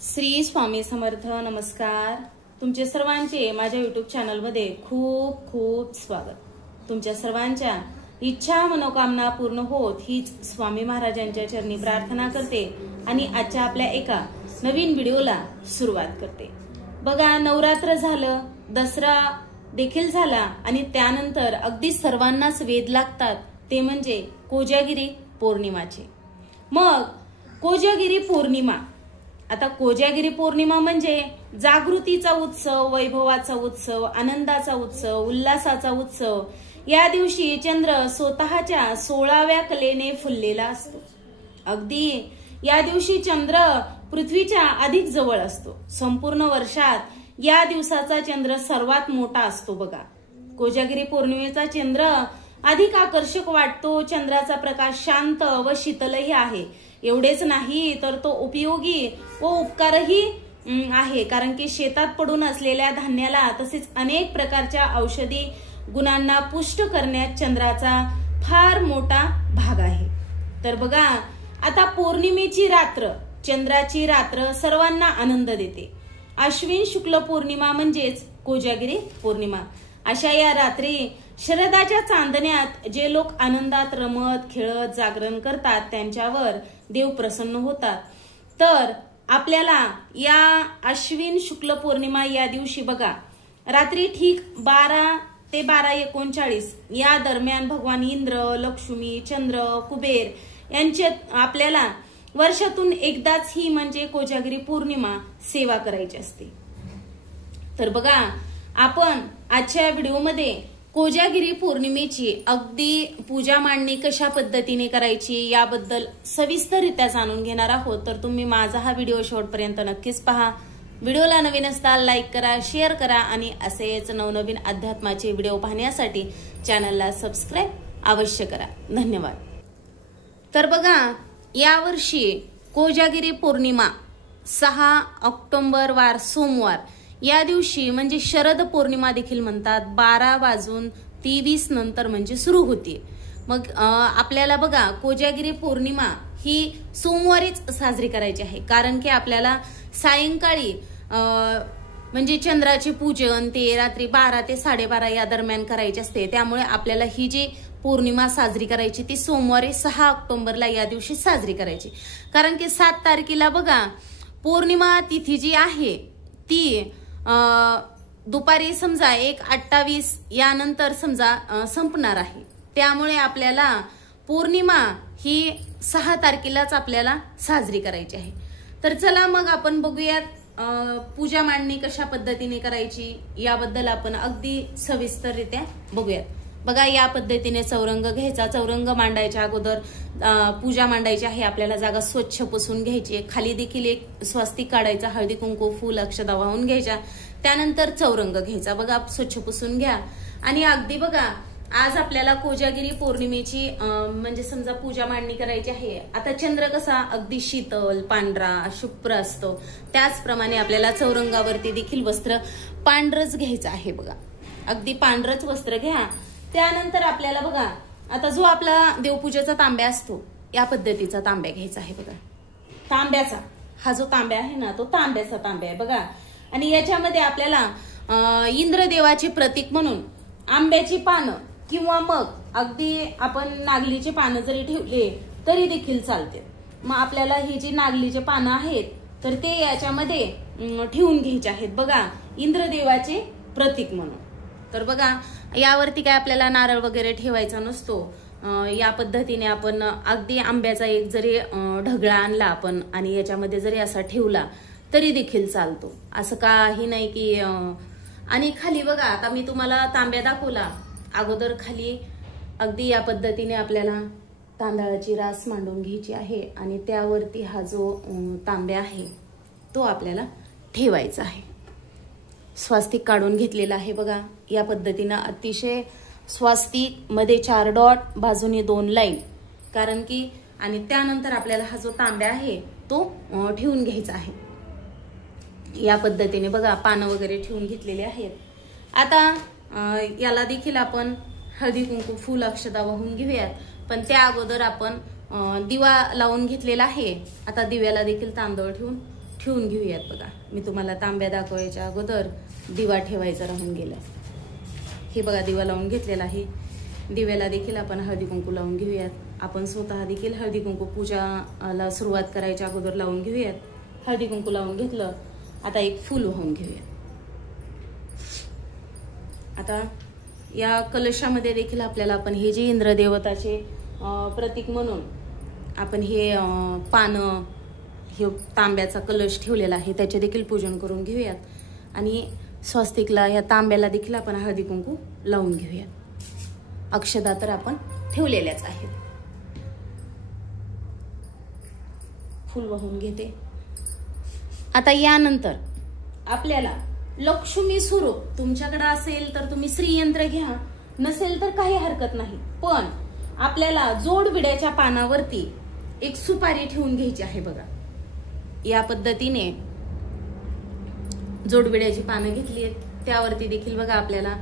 श्री स्वामी समर्थ. नमस्कार. तुमचे सर्वांचे माझ्या युट्यूब चॅनलमध्ये खूप खूप स्वागत. तुमच्या सर्वांच्या इच्छा मनोकामना पूर्ण होत हीच स्वामी महाराजांच्या चरणी प्रार्थना करते आणि आजच्या आपल्या एका नवीन व्हिडिओला सुरुवात करते. बघा, नवरात्र झालं, दसरा देखील झाला आणि त्यानंतर अगदी सर्वांनाच वेध लागतात ते म्हणजे कोजागिरी पौर्णिमाचे. मग कोजागिरी पौर्णिमा, आता कोजागिरी पौर्णिमा म्हणजे जागृतीचा उत्सव, वैभवाचा उत्सव, आनंदाचा उत्सव, उल्हासाचा उत्सव. या दिवशी चंद्र स्वतःच्या 16व्या कलेने फुललेला असतो. अगदी या दिवशी चंद्र पृथ्वीच्या अधिक जवळ असतो. संपूर्ण वर्षात या दिवसाचा चंद्र सर्वात मोठा असतो. बघा, कोजागिरी पौर्णिमेचा चंद्र अधिक आकर्षक वाटतो. चंद्राचा प्रकाश शांत व शीतलही आहे. एवढेच नाही तर तो उपयोगी व उपकारही आहे, कारण की शेतात पडून असलेल्या धान्याला तसेच अनेक प्रकारच्या औषधी गुणांना पुष्ट करण्यात चंद्राचा फार मोठा भाग आहे. तर बघा, आता पौर्णिमेची रात्र, चंद्राची रात्र सर्वांना आनंद देते. अश्विन शुक्ल पौर्णिमा म्हणजेच कोजागिरी पौर्णिमा. अशा या रात्री शरदाच्या चांदण्यात जे लोक आनंदात रमत खेळत जागरण करतात त्यांच्यावर देव प्रसन्न होतात. तर आपल्याला या अश्विन शुक्ल पौर्णिमा या दिवशी बघा, रात्री ठीक 12 ते 12:39 या दरम्यान भगवान इंद्र, लक्ष्मी, चंद्र, कुबेर यांचे आपल्याला वर्षातून एकदाच ही म्हणजे कोजागिरी पौर्णिमा सेवा करायची असते. तर बघा, आपण आजच्या व्हिडिओमध्ये कोजागिरी पौर्णिमेची अगदी पूजा मांडणी कशा पद्धतीने करायची याबद्दल सविस्तररित्या जाणून घेणार आहोत. तर तुम्ही माझा हा व्हिडिओ शेवटपर्यंत नक्कीच पहा. व्हिडिओला नवीन असताल लाईक करा, शेअर करा आणि असेच नवनवीन अध्यात्माचे व्हिडिओ पाहण्यासाठी चॅनलला सबस्क्राईब अवश्य करा. धन्यवाद. तर बघा, यावर्षी कोजागिरी पौर्णिमा 6 ऑक्टोबर वार सोमवार या दिवशी म्हणजे शरद पौर्णिमा देखील म्हणतात. 12:23 नंतर म्हणजे सुरू होते. मग आपल्याला बघा, कोजागिरी पौर्णिमा ही सोमवारीच साजरी करायची आहे, कारण की आपल्याला सायंकाळी म्हणजे चंद्राचे पूजन ते रात्री 12 ते 12:30 या दरम्यान करायचे असते. त्यामुळे आपल्याला ही जी पौर्णिमा साजरी करायची ती सोमवारी 6 ऑक्टोबरला या दिवशी साजरी करायची. कारण की 7 तारखेला बघा, पौर्णिमा तिथी जी आहे ती दुपारी समजा 1:28 यानंतर समजा संपणार आहे. त्यामुळे आपल्याला पौर्णिमा ही 6 तारखेलाच आपल्याला साजरी करायची आहे. तर चला मग आपण बघूयात पूजा मांडणी कशा पद्धतीने करायची याबद्दल आपण अगदी सविस्तररित्या बघूयात. बघा, या पद्धतीने चौरंग घ्यायचा. चौरंग मांडायच्या अगोदर पूजा मांडायची आहे. आपल्याला जागा स्वच्छ पुसून घ्यायची. खाली देखील एक स्वस्तिक काढायचा, हळदी कुंकू फूल अक्षता वाहून घ्यायच्या. त्यानंतर चौरंग घ्यायचा. बघा, स्वच्छ पुसून घ्या. आणि अगदी बघा, आज आपल्याला कोजागिरी पौर्णिमेची म्हणजे समजा पूजा मांडणी करायची आहे. आता चंद्र कसा अगदी शीतल पांढरा शुभ्र असतो, त्याचप्रमाणे आपल्याला चौरंगावरती देखील वस्त्र पांढरच घ्यायचं आहे. बघा, अगदी पांढरच वस्त्र घ्या. त्यानंतर आपल्याला बघा, आता जो आपला देवपूजेचा तांब्या असतो या पद्धतीचा तांब्या घ्यायचा आहे. बघा, तांब्याचा हा जो तांब्या आहे ना, तो तांब्याचा तांब्या आहे. बघा, आणि याच्यामध्ये आपल्याला इंद्रदेवाचे प्रतीक म्हणून आंब्याची पानं किंवा मग अगदी आपण नागलीचे पानं जरी ठेवले तरी देखील चालते. मग आपल्याला ही जी नागलीचे पानं आहेत तर ते याच्यामध्ये ठेवून घ्यायचे आहेत. बघा, इंद्रदेवाचे प्रतीक म्हणून. तर बघा, यावरती काय आपल्याला नारळ वगैरे ठेवायचा नसतो. या पद्धतीने आपण अगदी आंब्याचा एक जरी ढगळा आणला आपण आणि याच्यामध्ये जरी असा ठेवला तरी देखील चालतो. असं काही नाही की आणि खाली बघा, आता मी तुम्हाला तांब्या दाखवला अगोदर. खाली अगदी या पद्धतीने आपल्याला तांदळाची रास मांडून घ्यायची आहे आणि त्यावरती हा जो तांब्या आहे तो आपल्याला ठेवायचा आहे. स्वास्तिक काढून घेतलेला आहे. बघा, या पद्धतीनं अतिशय स्वास्तिक मध्ये 4 डॉट, बाजूने 2 लाईन, कारण की आणि त्यानंतर आपल्याला हा जो तांब्या आहे तो ठेवून घ्यायचा आहे. या पद्धतीने बघा, पानं वगैरे ठेवून घेतलेले आहेत. आता याला देखील आपण हळदी कुंकू फूल अक्षता वाहून घेऊयात. पण त्या अगोदर आपण दिवा लावून घेतलेला आहे. आता दिव्याला देखील तांदूळ ठेवून ठेवून घेऊयात. बघा मी तुम्हाला तांब्या दाखवायच्या अगोदर दिवा ठेवायचा राहून गेला. हे बघा दिवा लावून घेतलेला आहे. दिव्याला देखील आपण हळदी कुंकू लावून घेऊयात. आपण स्वतः देखील हळदी कुंकू पूजाला सुरुवात करायच्या अगोदर लावून घेऊयात. हळदी कुंकू लावून घेतलं. आता एक फूल वाहून घेऊयात. आता या कलशामध्ये देखील आपल्याला आपण हे जे इंद्रदेवताचे प्रतीक म्हणून आपण हे पानं, हे तांब्याचा कलश ठेवलेला आहे त्याचे देखील पूजन करून घेऊयात. आणि स्वस्तिकला या तांब्याला देखील आपण हळदी कुंकू लावून घेऊयात. अक्षदा तर आपण ठेवलेल्याच आहेत. फूल वाहून घेते. आता यानंतर आपल्याला लक्ष्मी स्वरूप तुमच्याकडे असेल तर तुम्ही श्रीयंत्र घ्या, नसेल तर काही हरकत नाही. पण आपल्याला जोडविड्याच्या पानावरती एक सुपारी ठेवून घ्यायची आहे. बघा या पद्धतीने जोडविड्याची पानं घेतली आहेत. त्यावरती देखील बघा आपल्याला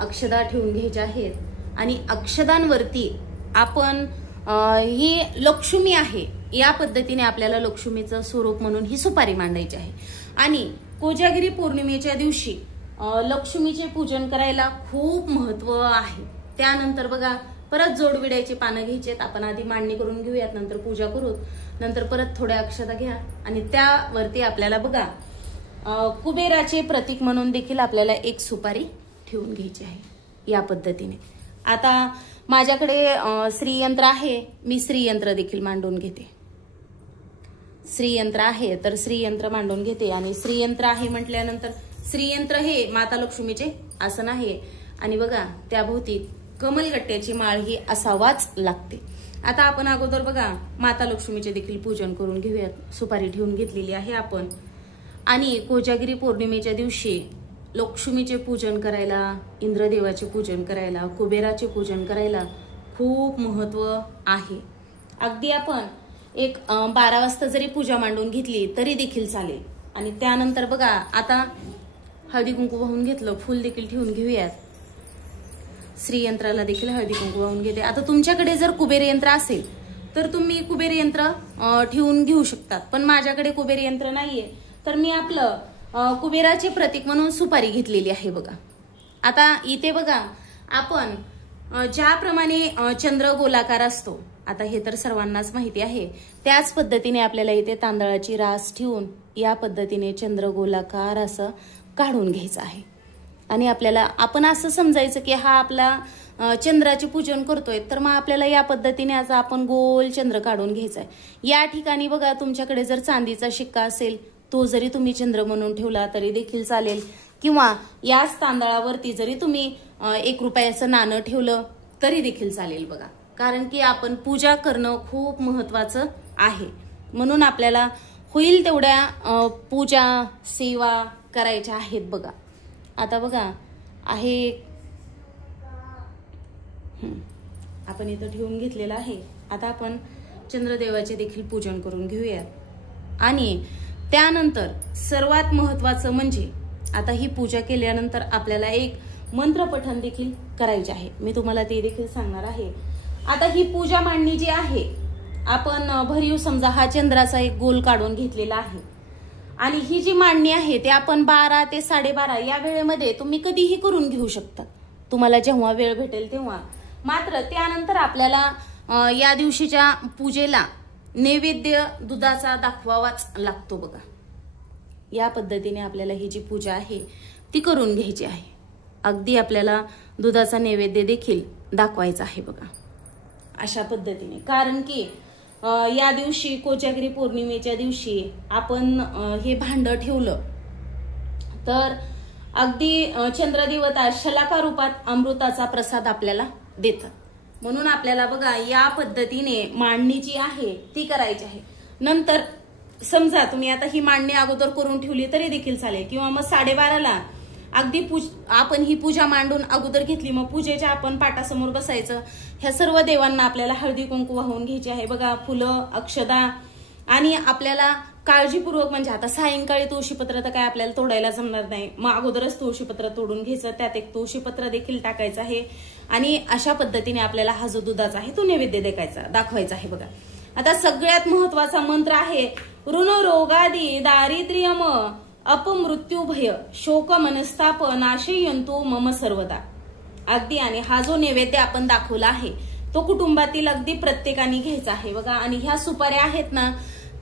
अक्षदा ठेवून घ्यायच्या आहेत. आणि अक्षदांवरती आपण ही लक्ष्मी आहे या पद्धतीने आपल्याला लक्ष्मीचं स्वरूप म्हणून ही सुपारी मांडायची आहे. आणि कोजागिरी पौर्णिमेच्या दिवशी लक्ष्मीचे पूजन करायला खूप महत्व आहे. त्यानंतर बघा परत जोडविड्याची पानं घ्यायचेत. आपण आधी मांडणी करून घेऊयात, नंतर पूजा करू, नंतर परत थोड्या अक्षता घ्या. आणि त्यावरती आपल्याला बघा कुबेराचे प्रतीक म्हणून देखील आपल्याला एक सुपारी ठेवून घ्यायची आहे या पद्धतीने. आता माझ्याकडे श्रीयंत्र आहे, मी श्रीयंत्र देखील मांडून घेते. श्रीयंत्र आहे तर श्रीयंत्र मांडून घेते. आणि श्रीयंत्र आहे म्हटल्यानंतर श्रीयंत्र हे माता लक्ष्मीचे आसन आहे. आणि बघा त्याभोवती कमलगट्ट्याची माळ ही असावाच लागते. आता आपण अगोदर बघा माता लक्ष्मीचे देखील पूजन करून घेऊयात. सुपारी ठेवून घेतलेली आहे आपण. आणि कोजागिरी पौर्णिमेच्या दिवशी लक्ष्मीचे पूजन करायला, इंद्रदेवाचे पूजन करायला, कुबेराचे पूजन करायला खूप महत्व आहे. अगदी आपण एक 12 वाजता जरी पूजा मांडून घेतली तरी देखील चालेल. आणि त्यानंतर बघा आता हळदी कुंकू वाहून घेतलं, फूल देखील ठेवून घेऊयात. श्रीयंत्राला देखील हळदी कुंकू वाहून घेते. आता तुमच्याकडे जर कुबेर यंत्र असेल तर तुम्ही कुबेर यंत्र ठेवून घेऊ शकतात. पण माझ्याकडे कुबेर यंत्र नाहीये तर मी आपलं कुबेराचे प्रतीक म्हणून सुपारी घेतलेली आहे. बघा आता इथे बघा आपण ज्याप्रमाणे चंद्र गोलाकार असतो, आता हे तर सर्वांनाच माहिती आहे, त्याच पद्धतीने आपल्याला इथे तांदळाची रास ठेवून या पद्धतीने चंद्र गोलाकार असं काढून घ्यायचं आहे. आणि आपल्याला आपण असं समजायचं की हा आपला चंद्राचे पूजन करतोय तर मग आपल्याला या पद्धतीने आज आपण गोल चंद्र काढून घ्यायचा आहे. या ठिकाणी बघा तुमच्याकडे जर चांदीचा शिक्का असेल तो जरी तुम्ही चंद्र म्हणून ठेवला तरी देखील चालेल. किंवा याच तांदळावरती जरी तुम्ही 1 रुपयाचं नाणं ठेवलं तरी देखील चालेल. बघा कारण की आपण पूजा करणं खूप महत्वाचं आहे. म्हणून आपल्याला होईल तेवढ्या पूजा सेवा करायच्या आहेत. बघा आता बघा आहे आपण इथं ठेवून घेतलेलं आहे. आता आपण चंद्रदेवाचे देखील पूजन करून घेऊयात. आणि त्यानंतर सर्वात महत्वाचं म्हणजे आता ही पूजा केल्यानंतर आपल्याला एक मंत्रपठण देखील करायचे आहे. मी तुम्हाला ते देखील सांगणार आहे. आता ही पूजा मांडणी जी आहे आपण भरीव समजा हा चंद्राचा एक गोल काढून घेतलेला आहे. आणि ही जी मांडणी आहे ते आपण 12 ते 12:30 या वेळेमध्ये तुम्ही कधीही करून घेऊ शकता, तुम्हाला जेव्हा वेळ भेटेल तेव्हा. मात्र त्यानंतर आपल्याला या दिवशीच्या पूजेला नैवेद्य दुधाचा दाखवावाच लागतो. बघा या पद्धतीने आपल्याला ही जी पूजा आहे ती करून घ्यायची आहे. अगदी आपल्याला दुधाचा नैवेद्य देखील दाखवायचा आहे. बघा अशा पद्धतीने, कारण की या दिवशी कोजागिरी पौर्णिमेच्या दिवशी आपण हे भांड ठेवलं तर अगदी चंद्रदेवता शलाका रूपात अमृताचा प्रसाद आपल्याला देतात. म्हणून आपल्याला बघा या पद्धतीने मांडणी जी आहे ती करायची आहे. नंतर समजा तुम्ही आता ही मांडणी अगोदर करून ठेवली तरी देखील चालेल. किंवा मग 12:30ला अगदी आपण ही पूजा मांडून अगोदर घेतली, मग पूजेच्या आपण पाटासमोर बसायचं. ह्या सर्व देवांना आपल्याला हळदी कुंकू वाहून घ्यायची आहे. बघा फुलं, अक्षदा. आणि आपल्याला काळजीपूर्वक म्हणजे आता सायंकाळी तुळशीपत्र तर काय आपल्याला तोडायला जमणार नाही, मग अगोदरच तुळशीपत्र तोडून घ्यायचं, त्यात एक तुळशीपत्र देखील टाकायचं आहे. आणि अशा पद्धतीने आपल्याला हा जो दुधाचा आहे तो नैवेद्य दाखवायचा आहे. बघा आता सगळ्यात महत्वाचा मंत्र आहे ऋण रोगादी दारिद्र्यम अपमृत्युभय शोक मनस्ताप नाशयंतु मम सर्वदा. अगदी आणि हा जो नैवेद्य आपण दाखवला आहे तो कुटुंबातील अगदी प्रत्येकाने घ्यायचा आहे बघा. आणि ह्या सुपाऱ्या आहेत ना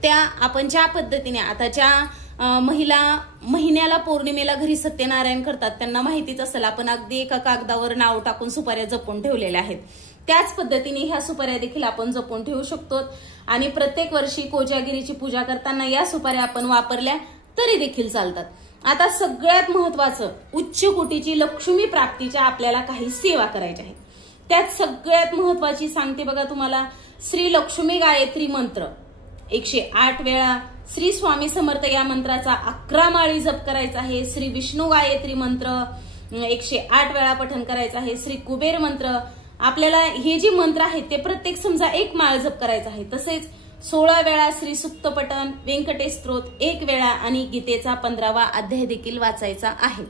त्या आपण ज्या पद्धतीने आता ज्या महिला महिन्याला पौर्णिमेला घरी सत्यनारायण करतात त्यांना माहितीच असेल, आपण अगदी एका कागदावर नाव टाकून सुपाऱ्या जपून ठेवलेल्या आहेत. त्याच पद्धतीने ह्या सुपाऱ्या देखील आपण जपून ठेवू शकतो. आणि प्रत्येक वर्षी कोजागिरीची पूजा करताना या सुपाऱ्या आपण वापरल्या तरी देखील चालतात. आता सगळ्यात महत्वाचं उच्च कोटीची लक्ष्मी प्राप्तीच्या आपल्याला काही सेवा करायच्या आहेत. त्यात सगळ्यात महत्वाची सांगते बघा तुम्हाला, श्री लक्ष्मी गायत्री मंत्र 108 वेळा, श्री स्वामी समर्थ या मंत्राचा 11 माळी जप करायचा आहे, श्री विष्णू गायत्री मंत्र 108 वेळा पठण करायचं आहे, श्री कुबेर मंत्र आपल्याला हे जे मंत्र आहेत ते प्रत्येक समजा 1 माळ जप करायचा आहे. तसेच 16 वेळा श्री सुक्त पठण, व्यंकटेश स्तोत्र 1 वेळा आणि गीतेचा 15वा अध्याय देखील वाचायचा आहे.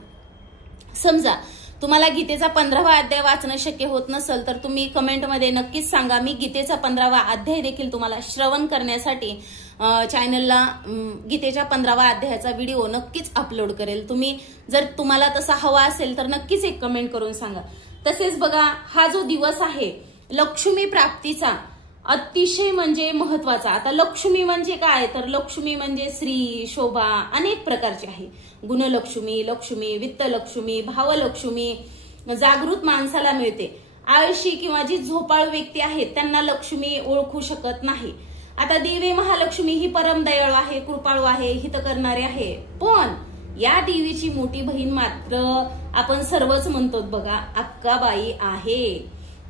समजा तुम्हाला गीतेचा 15वा अध्याय वाचणं शक्य होत नसेल तर तुम्ही कमेंटमध्ये नक्कीच सांगा, मी गीतेचा 15वा अध्याय देखील तुम्हाला श्रवण करण्यासाठी चॅनलला गीतेच्या 15वा अध्यायाचा व्हिडिओ नक्कीच अपलोड करेल. तुम्ही जर तुम्हाला तसा हवा असेल तर नक्कीच एक कमेंट करून सांगा. तसेच बघा हा जो दिवस आहे लक्ष्मी प्राप्तीचा अतिशय म्हणजे महत्वाचा. आता लक्ष्मी म्हणजे काय तर लक्ष्मी म्हणजे श्री शोभा अनेक प्रकारची आहे. गुणलक्ष्मी, लक्ष्मी, वित्तलक्ष्मी, भावलक्ष्मी जागृत माणसाला मिळते. आळशी किंवा जी झोपाळू व्यक्ती आहेत त्यांना लक्ष्मी ओळखू शकत नाही. आता देवी महालक्ष्मी ही परम दयाळू आहे, कृपाळू आहे, हित करणारी आहे. पण या देवीची मोठी बहीण मात्र आपण सर्वच म्हणतो बघा अक्काबाई आहे.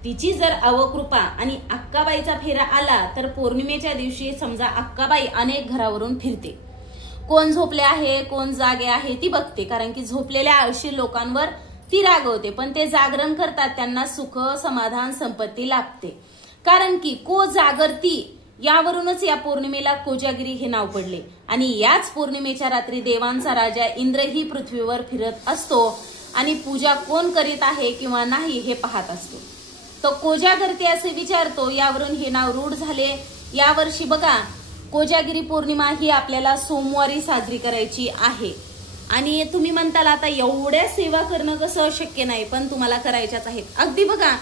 तिची जर अवकृपा आणि अक्काबाईचा फेरा आला तर पौर्णिमेच्या दिवशी समजा अक्काबाई अनेक घरावरून फिरते. कोण झोपले आहे कोण जागे आहे ती बघते, कारण की झोपलेल्या आळशी लोकांवर ती रागवते. पण ते जागरण करतात त्यांना सुख समाधान संपत्ती लाभते. कारण की को जागरती यावरूनच या पौर्णिमेला कोजागिरी हे नाव पडले. आणि याच पौर्णिमेच्या रात्री देवांचा राजा इंद्रही पृथ्वीवर फिरत असतो आणि पूजा कोण करीत आहे किंवा नाही हे पाहत असतो. तो कोजागरती असे विचारतो, यावरून हे नाव रूढ झाले. यावर्षी बघा कोजागिरी पौर्णिमा ही आपल्याला सोमवारी साजरी करायची आहे. आणि तुम्ही म्हणताल आता एवढ्या सेवा करणं कसं शक्य नाही, पण तुम्हाला करायच्याच आहेत. अगदी बघा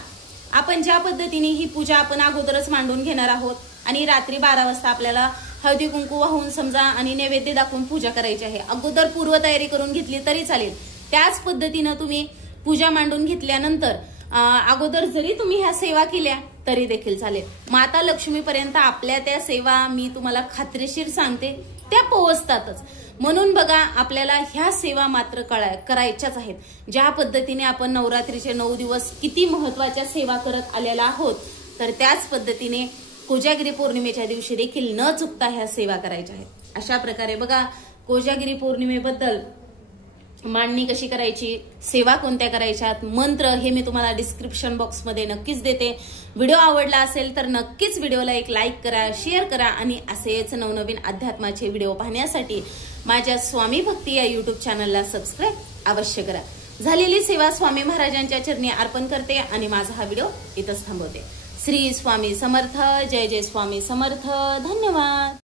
आपण ज्या पद्धतीने ही पूजा आपण अगोदरच मांडून घेणार आहोत आणि रात्री 12 वाजता आपल्याला हळदी कुंकू वाहून समजा आणि नैवेद्य दाखवून पूजा करायची आहे. अगोदर पूर्वतयारी करून घेतली तरी चालेल. त्याच पद्धतीनं तुम्ही पूजा मांडून घेतल्यानंतर अगोदर जरी तुम्ही ह्या सेवा केल्या तरी देखील चालेल. माता लक्ष्मीपर्यंत आपल्या त्या सेवा मी तुम्हाला खात्रीशीर सांगते त्या पोहोचतातच. म्हणून बघा आपल्याला ह्या सेवा मात्र करायच्याच आहेत. ज्या पद्धतीने आपण नवरात्रीचे 9 दिवस किती महत्वाच्या सेवा करत आलेला आहोत तर त्याच पद्धतीने कोजागिरी पौर्णिमेच्या दिवशी देखील न चुकता ह्या सेवा करायच्या आहेत. अशा प्रकारे बघा कोजागिरी पौर्णिमेबद्दल मांडणी कशी करायची, सेवा कोणत्या करायच्यात, मंत्र हे मी तुम्हाला डिस्क्रिप्शन बॉक्समध्ये नक्कीच देते. व्हिडिओ आवडला असेल तर नक्कीच व्हिडिओला एक लाईक करा, शेअर करा आणि असेच नवनवीन अध्यात्माचे व्हिडिओ पाहण्यासाठी माझ्या स्वामी भक्ती या युट्यूब चॅनलला सबस्क्राईब अवश्य करा. झालेली सेवा स्वामी महाराजांच्या चरणी अर्पण करते आणि माझा हा व्हिडिओ इथंच थांबवते. श्री स्वामी समर्थ. जय जय स्वामी समर्थ. धन्यवाद.